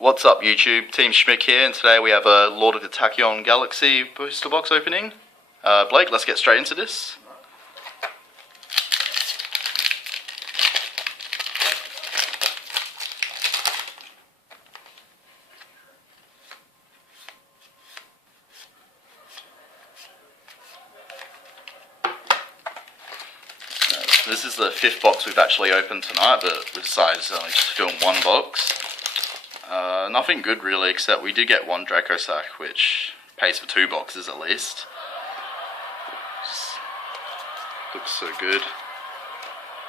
What's up YouTube, Team Schmick here, and today we have a Lord of the Tachyon Galaxy booster box opening. Blake, let's get straight into this. This is the fifth box we've actually opened tonight, but we decided to only just film one box. Nothing good really, except we did get one Draco sack, which pays for two boxes at least. Just looks so good.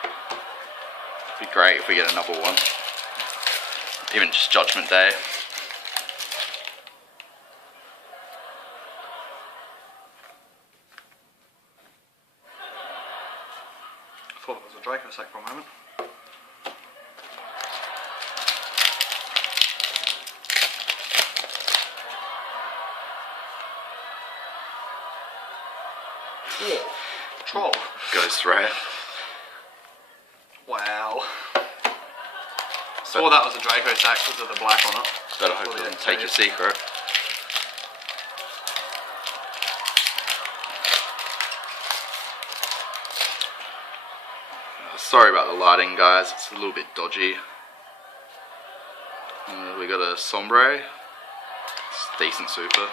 It'd be great if we get another one. Even just Judgment Day. I thought it was a Draco sack for a moment. Oh, troll. Ghost Rare. Wow. Saw that was a Draco sack because of the black on it. Better hope it doesn't take your secret. Sorry about the lighting, guys, it's a little bit dodgy. We got a Sombre. It's decent super.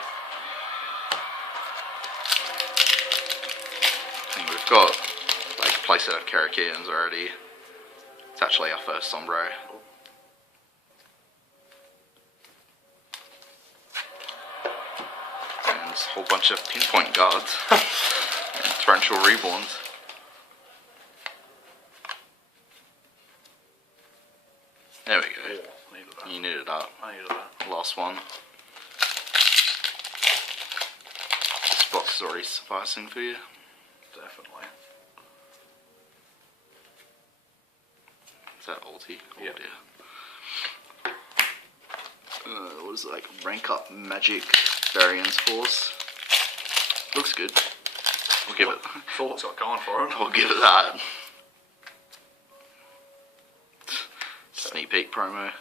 I think we've got like a playset of Karakians already. It's actually our first Sombre. And there's a whole bunch of pinpoint guards and torrential reborns. There we go. Oh, You needed that. I needed that. Last one. This box is already sufficing for you. Definitely. Is that ulti? Yep. Oh dear. What is it, like rank up magic variance force? Looks good. We'll give it. That's all it's got going for it. I'll give it that. Sneak peek promo.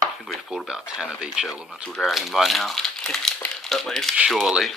I think we've pulled about 10 of each elemental dragon by now. At least. Surely.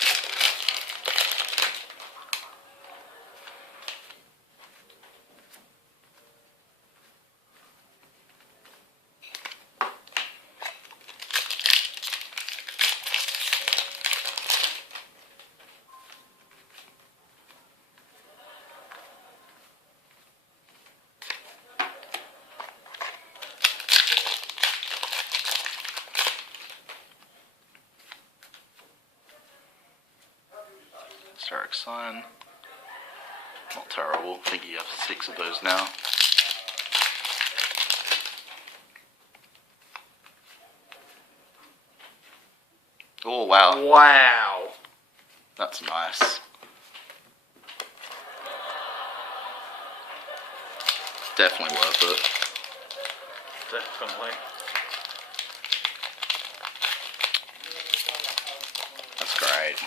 Starrick Sign. Not terrible. I think you have 6 of those now. Oh wow. Wow. That's nice. Definitely worth it. Definitely. That's great.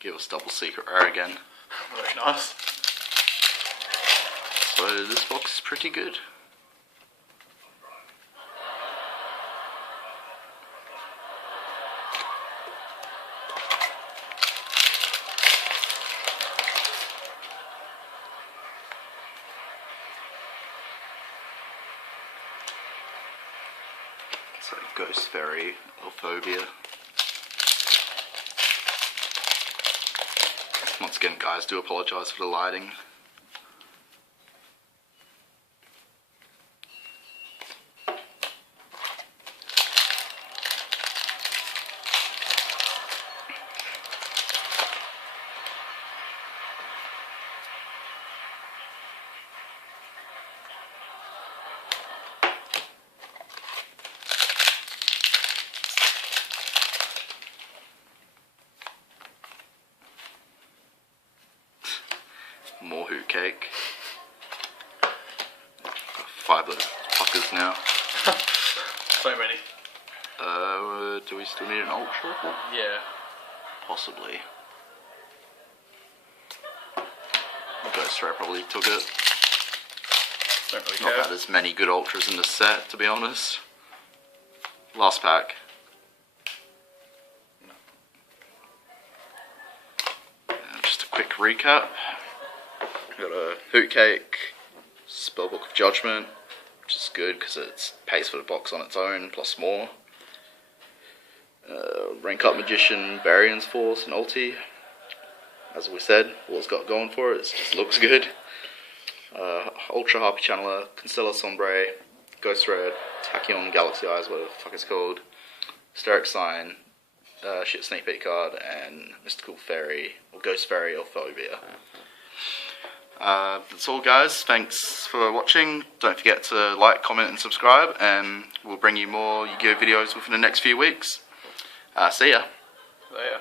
Give us double secret rare again. Very nice. So this box is pretty good. So Ghost Fairy, Elphobia. Once again, guys, do apologise for the lighting. More hoot cake. 5 of those fuckers now. So many. Do we still need an ultra? Yeah. Possibly. Ghost Ray probably took it. Don't really Not care. that there's many good ultras in the set, to be honest. Last pack. Just a quick recap. Got a Hoot Cake, Spellbook of Judgment, which is good because it pays for the box on its own, plus more. Rank Up Magician, Variance Force, and Ulti. As we said, all it's got going for it is just looks good. Ultra Harpy Channeler, Constellar Sombre, Ghost Red, Tachyon Galaxy Eyes, whatever the fuck it's called, Hysteric Sign, Shit Sneak Peek card, and Mystical Fairy, or Ghost Fairy, or Phobia. That's all, guys. Thanks for watching. Don't forget to like, comment, and subscribe, and we'll bring you more Yu-Gi-Oh videos within the next few weeks. See ya. So yeah.